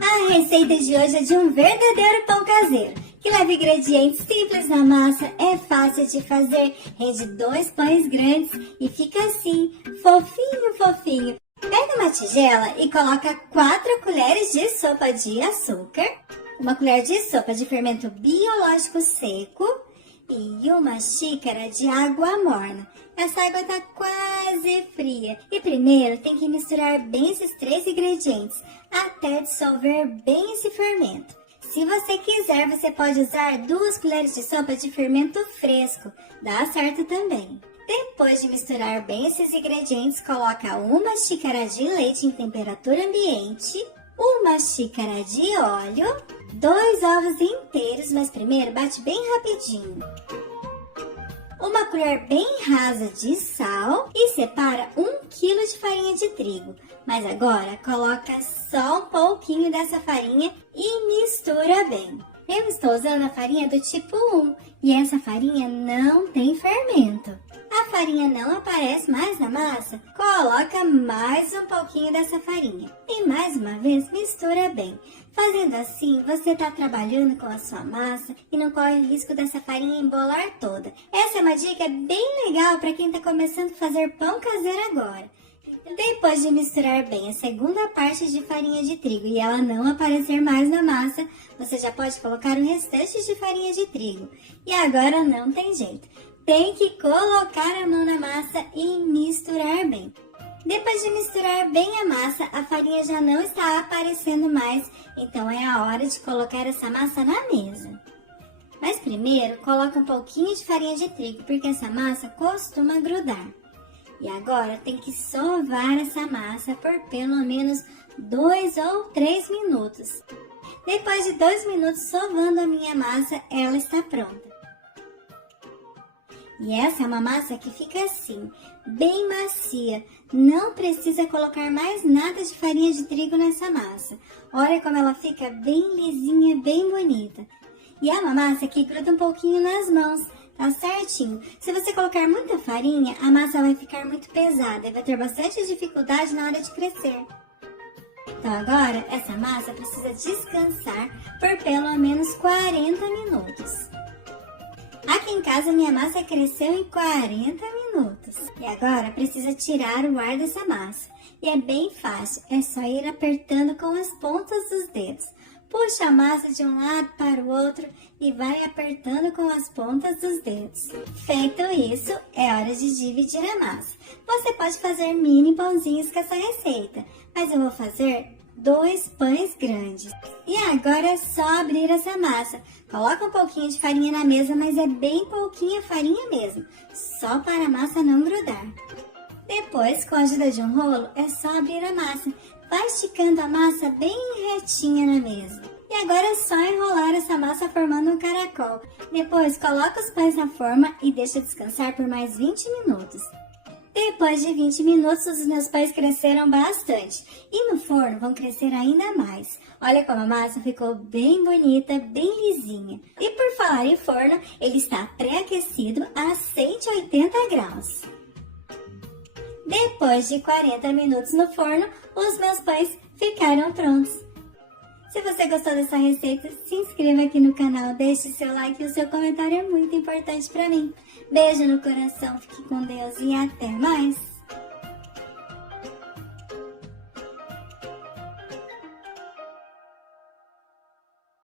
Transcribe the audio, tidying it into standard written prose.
A receita de hoje é de um verdadeiro pão caseiro, que leva ingredientes simples na massa, é fácil de fazer, rende 2 pães grandes e fica assim, fofinho, fofinho. Pega uma tigela e coloca 4 colheres de sopa de açúcar, 1 colher de sopa de fermento biológico seco e 1 xícara de água morna. Essa água está quase fria e primeiro tem que misturar bem esses 3 ingredientes até dissolver bem esse fermento. Se você quiser, você pode usar 2 colheres de sopa de fermento fresco, dá certo também. Depois de misturar bem esses ingredientes, coloca 1 xícara de leite em temperatura ambiente, 1 xícara de óleo, 2 ovos inteiros, mas primeiro bate bem rapidinho. 1 colher bem rasa de sal e separa 1 kg de farinha de trigo. Mas agora coloca só um pouquinho dessa farinha e mistura bem. Eu estou usando a farinha do tipo 1 e essa farinha não tem fermento. A farinha não aparece mais na massa, coloca mais um pouquinho dessa farinha e mais uma vez mistura bem. Fazendo assim, você está trabalhando com a sua massa e não corre o risco dessa farinha embolar toda. Essa é uma dica bem legal para quem está começando a fazer pão caseiro agora. Depois de misturar bem a segunda parte de farinha de trigo e ela não aparecer mais na massa, você já pode colocar o restante de farinha de trigo. E agora não tem jeito, tem que colocar a mão na massa e misturar bem. Depois de misturar bem a massa, a farinha já não está aparecendo mais, então é a hora de colocar essa massa na mesa. Mas primeiro, coloca um pouquinho de farinha de trigo, porque essa massa costuma grudar. E agora tem que sovar essa massa por pelo menos 2 ou 3 minutos. Depois de 2 minutos sovando a minha massa, ela está pronta. E essa é uma massa que fica assim, bem macia. Não precisa colocar mais nada de farinha de trigo nessa massa. Olha como ela fica bem lisinha, bem bonita. E é uma massa que gruda um pouquinho nas mãos. Tá certinho? Se você colocar muita farinha, a massa vai ficar muito pesada e vai ter bastante dificuldade na hora de crescer. Então agora, essa massa precisa descansar por pelo menos 40 minutos. Aqui em casa, minha massa cresceu em 40 minutos. E agora, precisa tirar o ar dessa massa. E é bem fácil, é só ir apertando com as pontas dos dedos. Puxa a massa de um lado para o outro e vai apertando com as pontas dos dedos. Feito isso, é hora de dividir a massa. Você pode fazer mini pãozinhos com essa receita, mas eu vou fazer 2 pães grandes. E agora é só abrir essa massa. Coloca um pouquinho de farinha na mesa, mas é bem pouquinha farinha mesmo, só para a massa não grudar. Depois, com a ajuda de um rolo, é só abrir a massa. Vai esticando a massa bem retinha na mesa. E agora é só enrolar essa massa formando um caracol. Depois, coloca os pães na forma e deixa descansar por mais 20 minutos. Depois de 20 minutos, os meus pães cresceram bastante. E no forno vão crescer ainda mais. Olha como a massa ficou bem bonita, bem lisinha. E por falar em forno, ele está pré-aquecido a 180 graus. Depois de 40 minutos no forno, os meus pães ficaram prontos. Se você gostou dessa receita, se inscreva aqui no canal, deixe seu like e o seu comentário é muito importante para mim. Beijo no coração, fique com Deus e até mais!